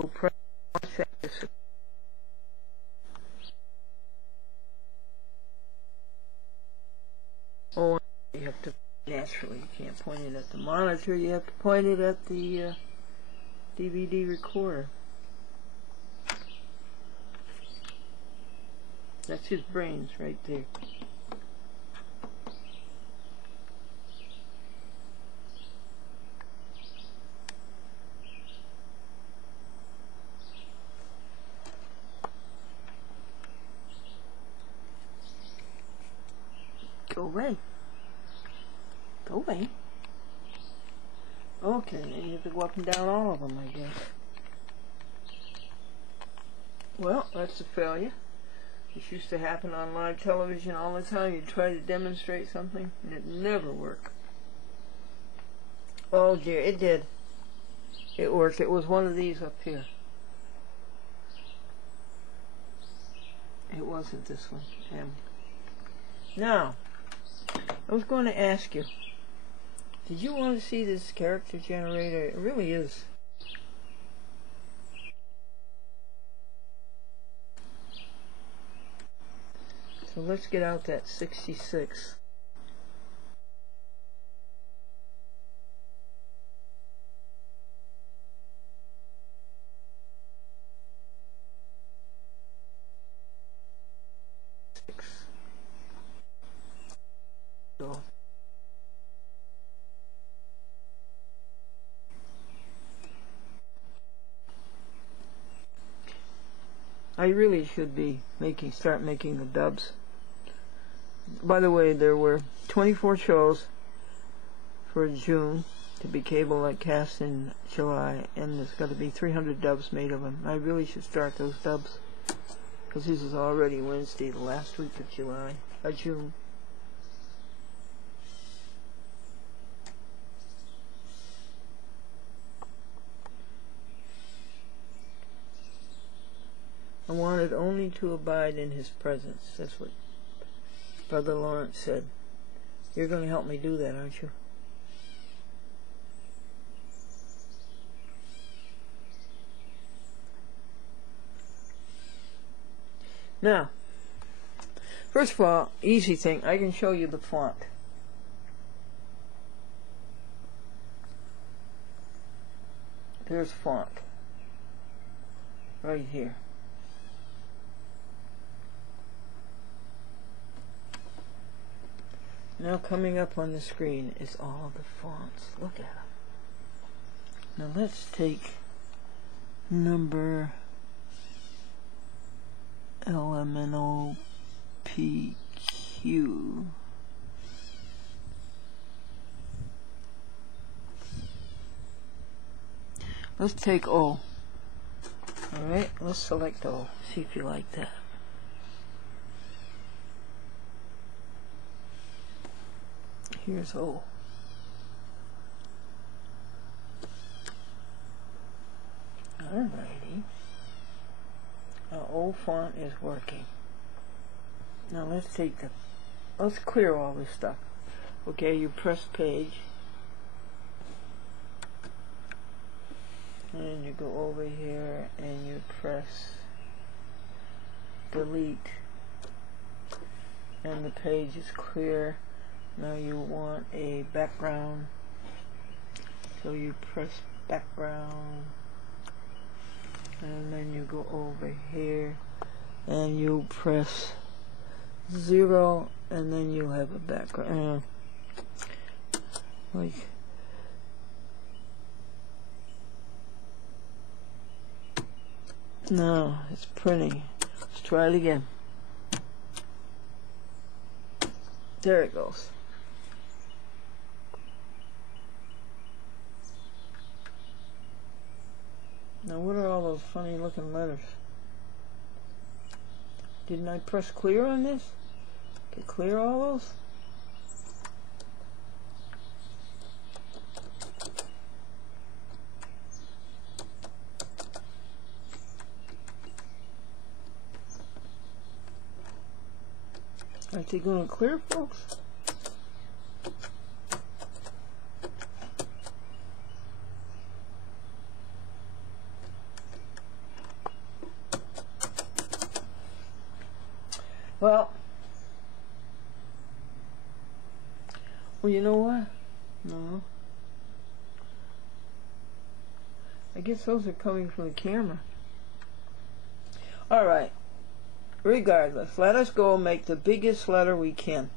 We'll press this. Oh, you have to, naturally, you can't point it at the monitor, you have to point it at the DVD recorder. That's his brains right there. Go away. Go away. Okay, then you have to go up and down all of them, I guess. Well, that's a failure. This used to happen on live television all the time. You'd try to demonstrate something, and it never worked. Oh dear, it did. It worked. It was one of these up here. It wasn't this one. Now, I was going to ask you, did you want to see this character generator? It really is. So let's get out that 66. So I really should be start making the dubs. By the way, there were 24 shows for June to be cable cast in July, and there's got to be 300 dubs made of them. I really should start those dubs, because this is already Wednesday, the last week of June. I wanted only to abide in his presence. That's what Brother Lawrence said. You're going to help me do that, aren't you? Now, first of all, easy thing, I can show you the font. There's font. Right here. Now coming up on the screen is all the fonts. Look at them. Now let's take number LMNOPQ. Let's take O. Alright, let's select O. See if you like that. Here's O. Alrighty. Now O font is working. Now let's clear all this stuff. Okay, you press page. And you go over here and you press delete. And the page is clear. Now you want a background, so you press background, and then you go over here and you press 0, and then you have a background. Like no, it's printing. Let's try it again. There it goes. Now what are all those funny looking letters? Didn't I press clear on this? To clear all those? Aren't they going to clear, folks? Well, you know what? No. I guess those are coming from the camera. Alright. Regardless, let us go make the biggest letter we can.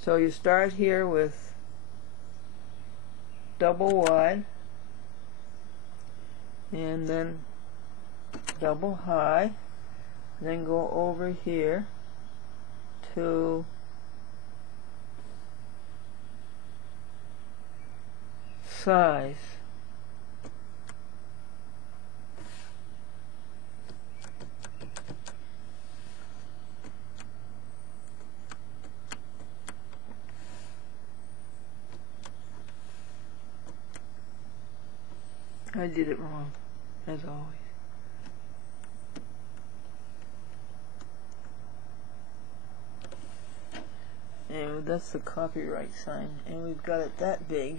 So you start here with double wide, and then double high, then go over here to size. I did it wrong, as always. And that's the copyright sign, and we've got it that big.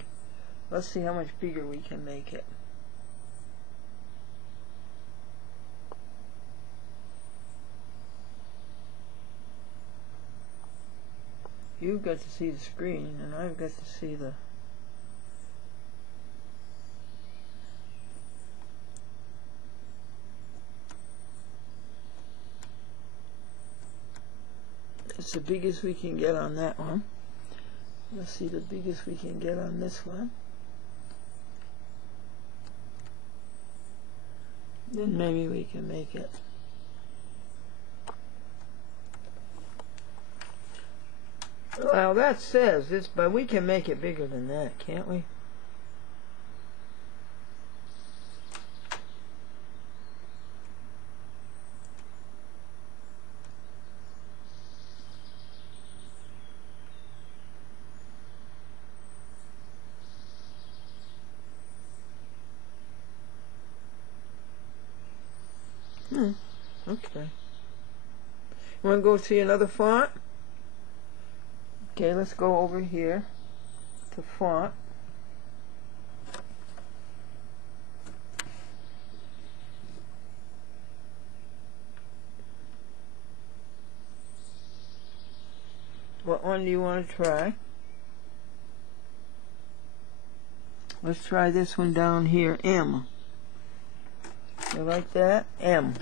Let's see how much bigger we can make it. You've got to see the screen, and I've got to see the... It's the biggest we can get on that one. Let's see the biggest we can get on this one. Then maybe we can make it. Well, that says this, but we can make it bigger than that, can't we? Okay. You want to go see another font? Okay, let's go over here to font. What one do you want to try? Let's try this one down here, M. You like that? M.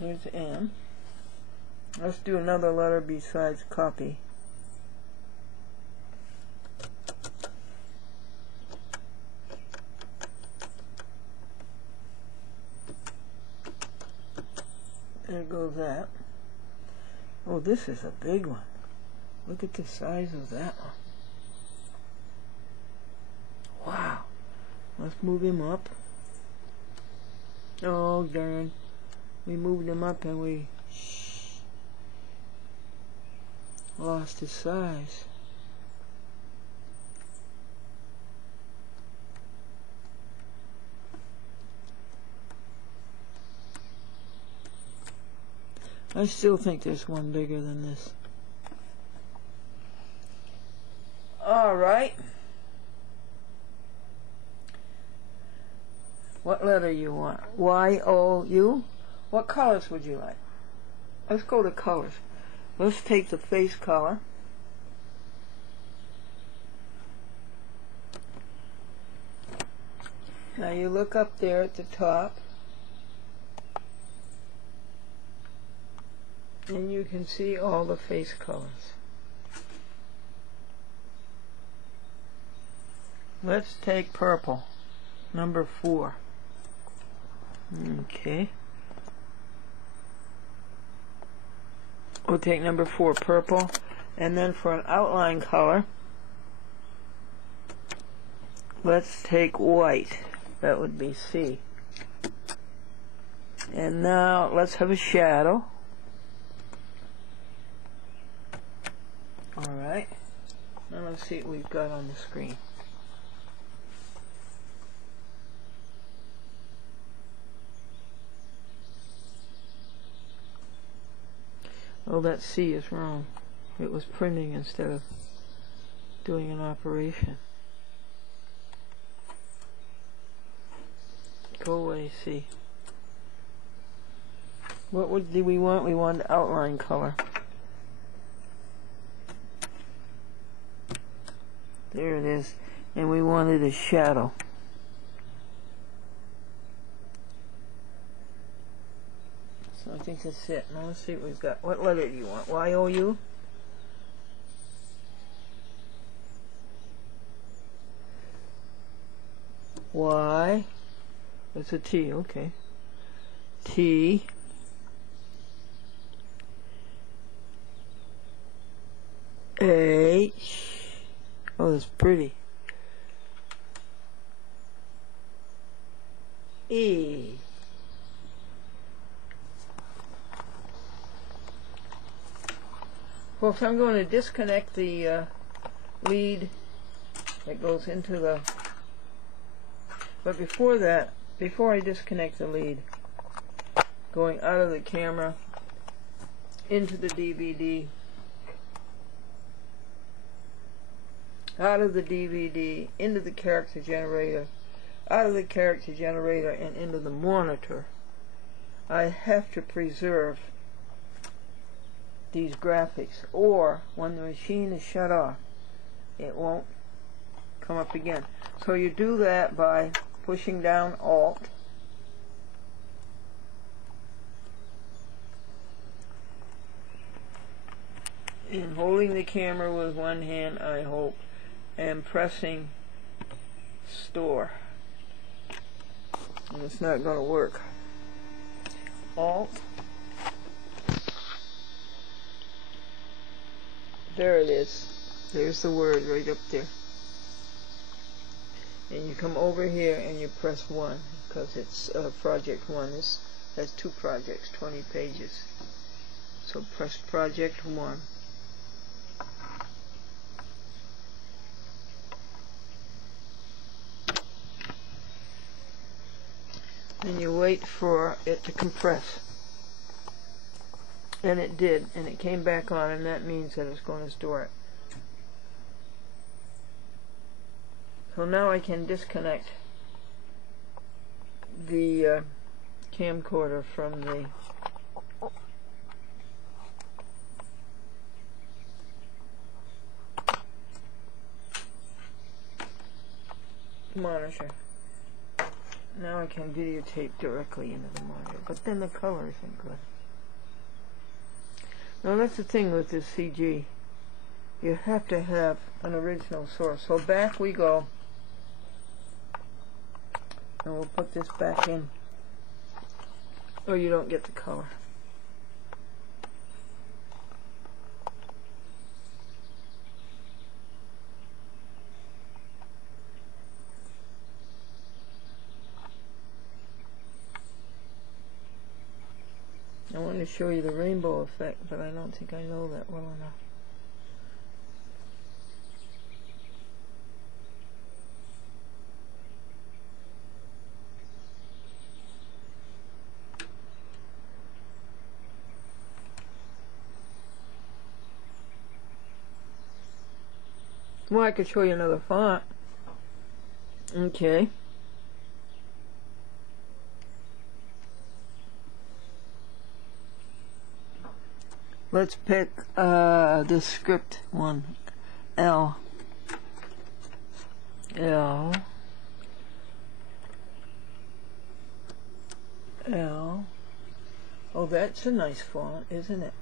There's M. Let's do another letter besides copy. There goes that. Oh, this is a big one. Look at the size of that one. Wow. Let's move him up. Oh, darn. We moved him up and we lost his size. I still think there's one bigger than this. Alright. What letter you want? Y-O-U? What colors would you like? Let's go to colors. Let's take the face color. Now you look up there at the top, and you can see all the face colors. Let's take purple, number 4. Okay. We'll take number 4, purple, and then for an outline color, let's take white. That would be C. And now let's have a shadow. Alright. Now let's see what we've got on the screen. Oh, that C is wrong. It was printing instead of doing an operation. Go away, see. What did we want? We wanted outline color. There it is. And we wanted a shadow. So I think that's it. Now let's see what we've got. What letter do you want? Y-O-U? Y. That's a T, okay. T. H. Oh, that's pretty. E. Well, so I'm going to disconnect the lead that goes into the... But before that, before I disconnect the lead, going out of the camera into the DVD, out of the DVD, into the character generator, out of the character generator and into the monitor, I have to preserve these graphics, or when the machine is shut off, it won't come up again. So you do that by pushing down Alt, and holding the camera with one hand, I hope, and pressing Store. And it's not going to work. Alt. There it is. There's the word right up there. And you come over here and you press 1, because it's project 1. This has 2 projects, 20 pages. So press project 1. And you wait for it to compress. And it did, and it came back on, and that means that it's going to store it. So now I can disconnect the camcorder from the monitor. Now I can videotape directly into the monitor, but then the color isn't good. Now that's the thing with this CG. You have to have an original source. So back we go. And we'll put this back in, or you don't get the color. I want to show you the rainbow effect, but I don't think I know that well enough. Well, I could show you another font. Okay. Let's pick the script one. L. L. L. Oh, that's a nice font, isn't it?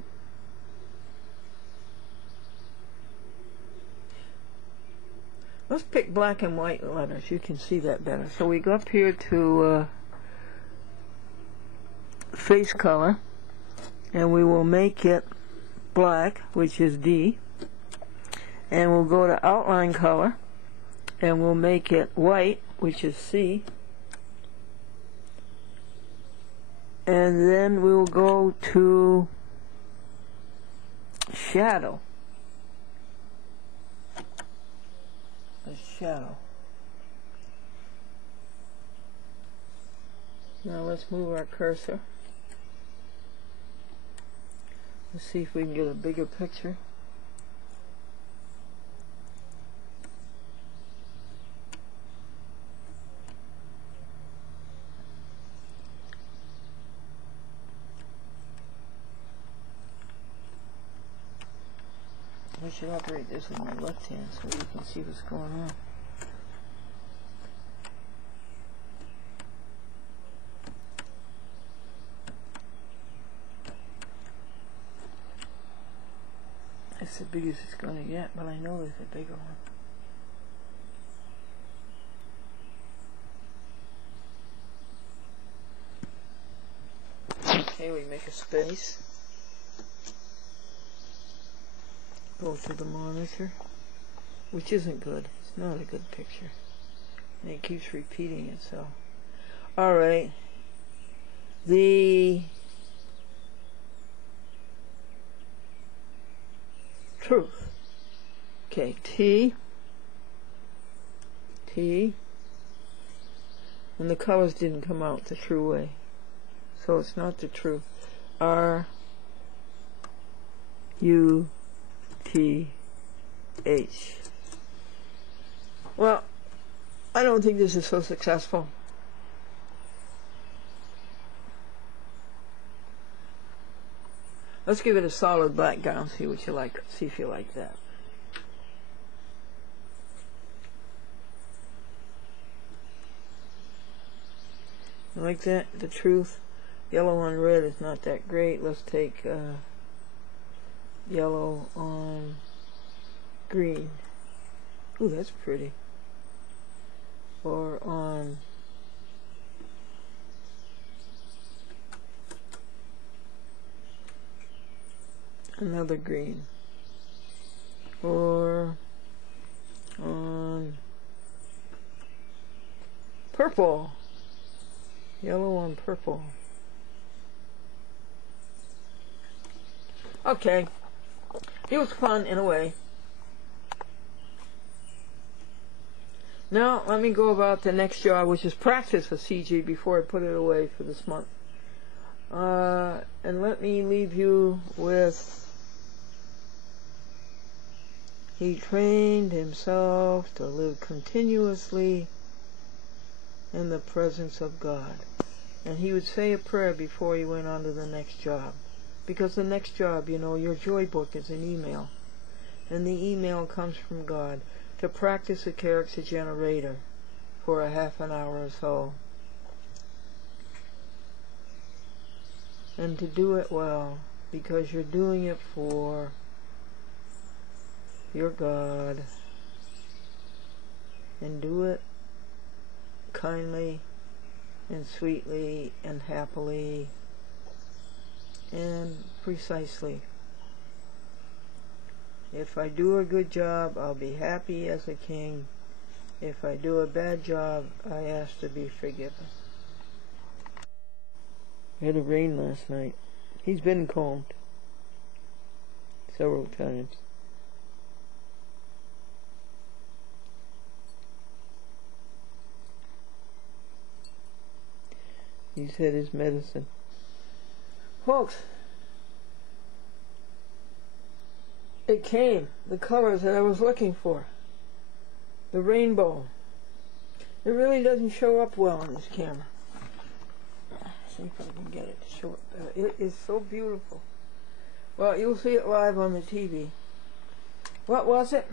Let's pick black and white letters. You can see that better. So we go up here to face color, and we will make it black, which is D, and we'll go to outline color, and we'll make it white, which is C, and then we'll go to shadow. Shadow. Now let's move our cursor. Let's see if we can get a bigger picture. I should operate this with my left hand so you can see what's going on. It's the biggest it's going to get, but I know there's a bigger one. Okay, we make a space. Go to the monitor, which isn't good. It's not a good picture. And it keeps repeating itself. Alright. The truth. Okay, T. And the colors didn't come out the true way. So it's not the truth. R U T H. Well, I don't think this is so successful. Let's give it a solid background, see what you like, see if you like that. You like that? The truth. Yellow on red is not that great. Let's take yellow on green. Ooh, that's pretty. Or on another green. Or on purple. Yellow on purple. Okay. It was fun in a way. Now, let me go about the next job, which is practice with CG before I put it away for this month. And let me leave you with, he trained himself to live continuously in the presence of God. And he would say a prayer before he went on to the next job. Because the next job, you know, your joy book is an email. And the email comes from God to practice a character generator for a half an hour or so. And to do it well, because you're doing it for your God. And do it kindly and sweetly and happily and precisely. If I do a good job, I'll be happy as a king. If I do a bad job, I ask to be forgiven. We had a rain last night. He's been combed several times. He's had his medicine. Folks, it came, the colors that I was looking for. The rainbow. It really doesn't show up well on this camera. See if I can get it to show up better. It is so beautiful. Well, you'll see it live on the TV. What was it?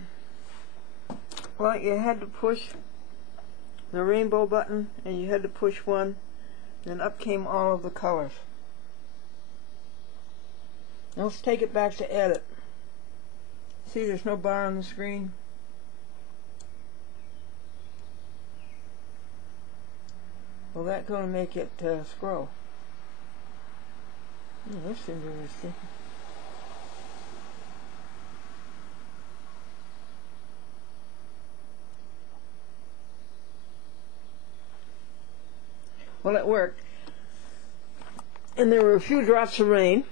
Well, you had to push the rainbow button, and you had to push one, then up came all of the colors. Now let's take it back to edit. See, there's no bar on the screen. Well, that's going to make it scroll. Oh, this is interesting. Well, it worked. And there were a few drops of rain.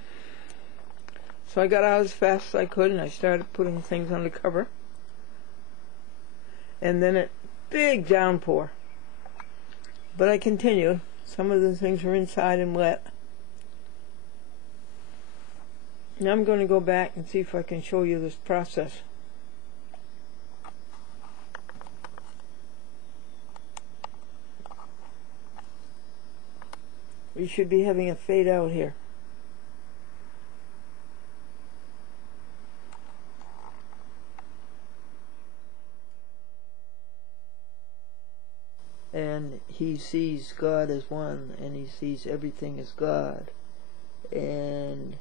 So I got out as fast as I could, and I started putting things on the cover. And then a big downpour. But I continued. Some of the things were inside and wet. Now I'm going to go back and see if I can show you this process. We should be having a fade out here. and he sees God as one, and he sees everything as God, and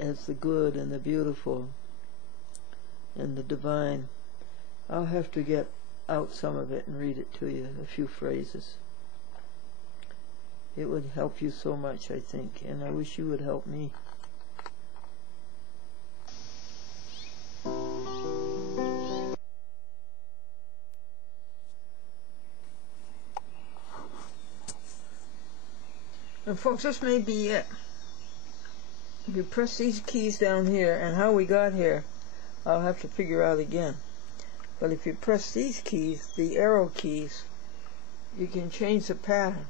as the good and the beautiful and the divine. I'll have to get out some of it and read it to you, a few phrases. It would help you so much, I think, and I wish you would help me. And folks, this may be it. If you press these keys down here, and how we got here, I'll have to figure out again. But if you press these keys, the arrow keys, you can change the pattern.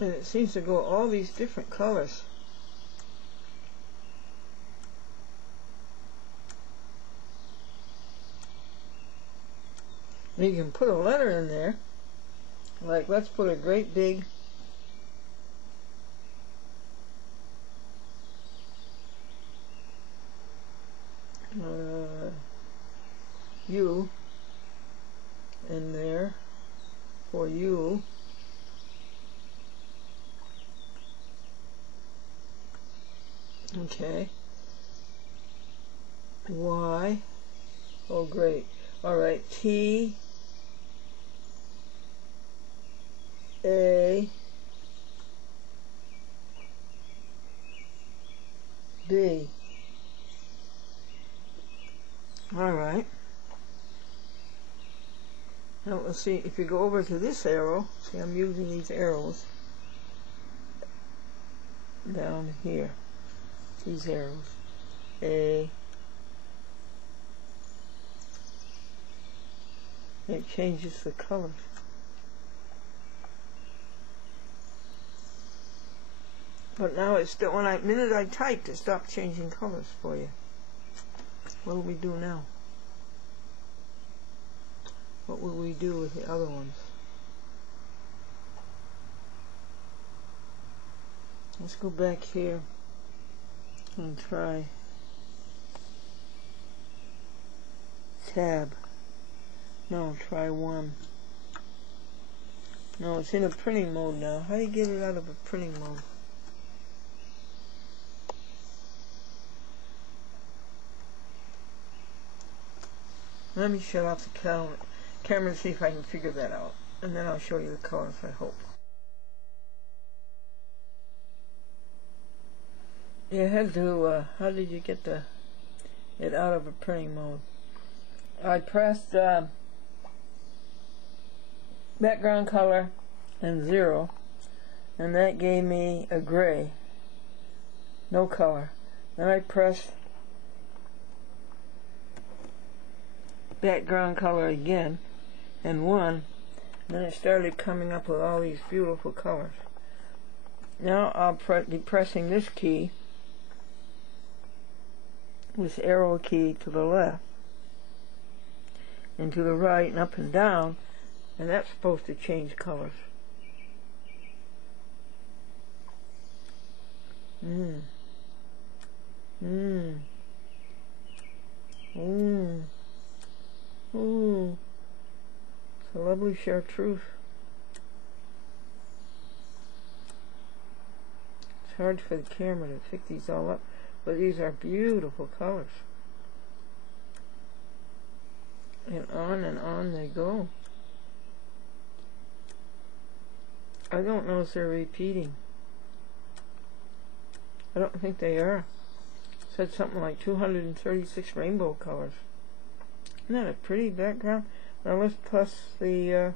And it seems to go all these different colors. You can put a letter in there, like let's put a great big U in there for you. Okay. Y. Oh, great. All right. T. A. B. All right. Now let's see, if you go over to this arrow, see I'm using these arrows down here. These arrows. A. It changes the colors. But now it's still, when the minute I typed, it stopped changing colors for you. What do we do now? What will we do with the other ones? Let's go back here and try tab. No, try 1. No, it's in a printing mode now. How do you get it out of a printing mode? Let me shut off the camera and see if I can figure that out. And then I'll show you the colors, I hope. You had to, how did you get it out of a printing mode? I pressed background color and 0, and that gave me a gray, no color. Then I pressed background color again and 1, and then it started coming up with all these beautiful colors. Now I'll be pressing this key, this arrow key to the left and to the right and up and down, and that's supposed to change colors. Ooh, it's a lovely chartreuse. It's hard for the camera to pick these all up, but these are beautiful colors. And on they go. I don't know if they're repeating. I don't think they are. It said something like 236 rainbow colors. Isn't that a pretty background? Now let's press the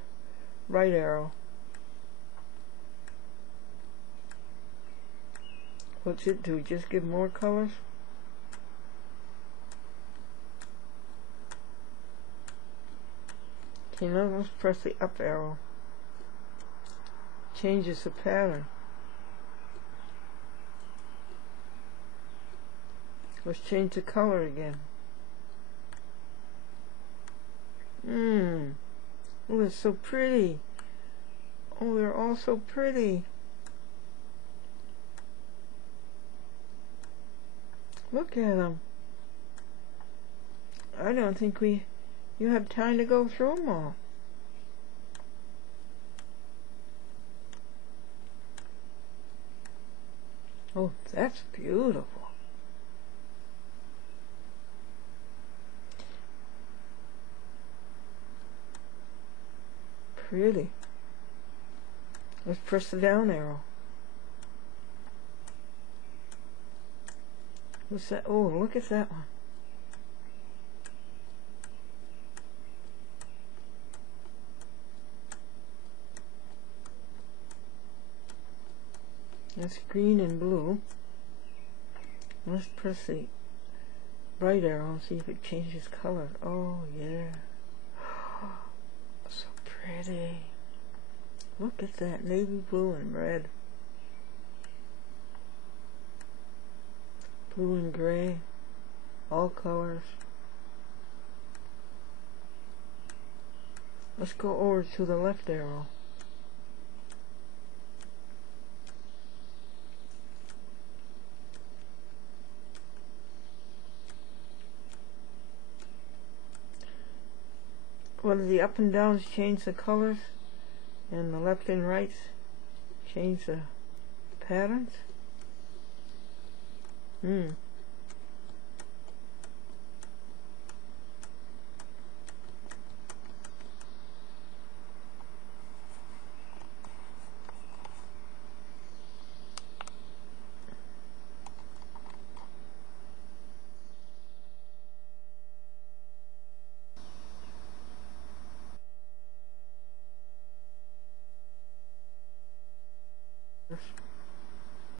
right arrow. What's it do? Just give more colors? Okay, now let's press the up arrow. Changes the pattern. Let's change the color again. Oh, it's so pretty. Oh, they're all so pretty. Look at them. I don't think you have time to go through them all. Oh, that's beautiful. Pretty. Let's press the down arrow. What's that? Oh, look at that one. That's green and blue. Let's press the right arrow and see if it changes color. Oh, yeah. So pretty. Look at that navy blue and red. Blue and gray. All colors. Let's go over to the left arrow. Whether the up and downs change the colors and the left and rights change the patterns?